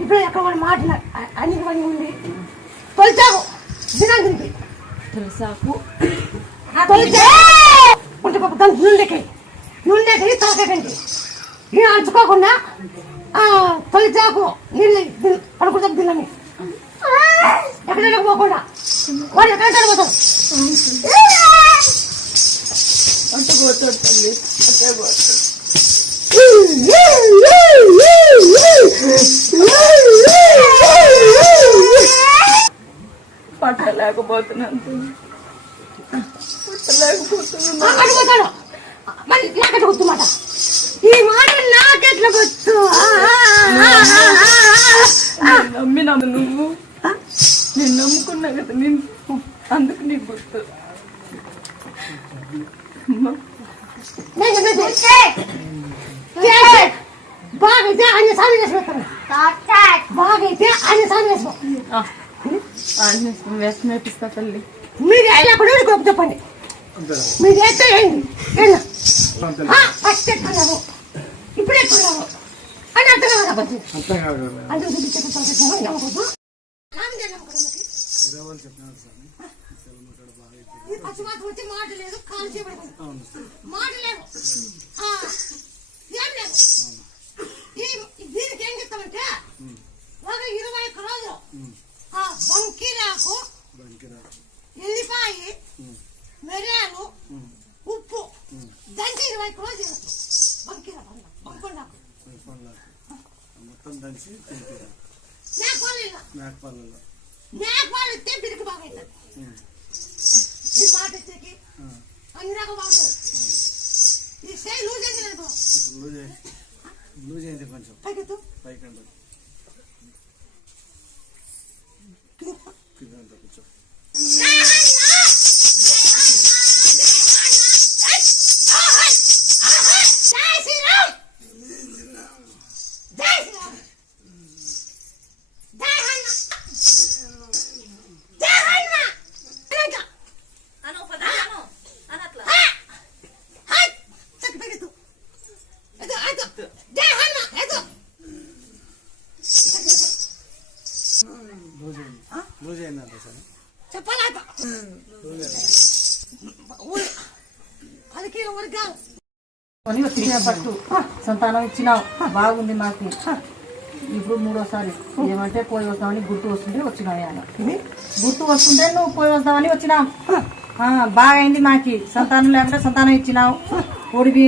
ఇప్పుడు ఎక్కడ వాడు మాటలు అనికి పని ఉంది. తొలిచాకు దినానికి తొలిసాకు ఉంటే పాప దానికి నుండెకి తాకండి నేను అంచుకోకుండా తొలిచాకు నీళ్ళు పడుకుంటాం పిల్లని ఎక్కడైనా పోకుండా వాడు ఎక్కడ పోతాం అంటే పోతాడు తల్లి అక్కడ పోతాడు. పట్టలేకపోతున్నాను పట్టలేకపోతున్నాను మరి నాకెట్లా గుర్తుమాట ఈ మాట నాకెట్లా గుర్తు నమ్మినా నువ్వు నేను నమ్ముకున్నా కదా నేను అందుకు నీకు గుర్తు బాగైతే అన్ని సార్లు చేసిపోతాను బాగైతే అన్ని సార్లు వేసిపోతా తల్లి మీరు అయినప్పుడు గొప్ప చెప్పండి మీరు అయితే ఫస్ట్ ఎక్కున్నాము ఇప్పుడు ఎక్కున్నాము అని అర్థం కాదు అందుకు చూపించే వచ్చి మాట లేదు కాలు చేయబడి మాట లేవు ఏం లేదు దీనికి ఏం చెప్తామంటే ఒక 21 రోజులు బంకీరాకు ఎల్లిపాయి మిరియాలు ఉప్పు దంచి 21 రోజులు బంకీరాకు బంకొండాకు మొత్తం దంచి మేకపాలు ఇస్తే పిరికి బాగా అవుతుంది ఈ మాట వచ్చేకి అన్ని రకం బాగుంటుంది ఈ సై లూజ్ అయితే లేదు లూజ్ అయితే కొంచెం పైకెత్తు పైకండి కూర్చో పట్టు సంతానం ఇచ్చినావు బాగుంది మాకు ఇప్పుడు 3వసారి ఏమంటే పోయి వస్తామని గుర్తు వస్తుంటే వచ్చినావు అన్న గుర్తు వస్తుంటే నువ్వు పోయి వస్తామని వచ్చినావు బాగా అయింది మాకి సంతానం లేకుంటే సంతానం ఇచ్చినావు ఒడిబి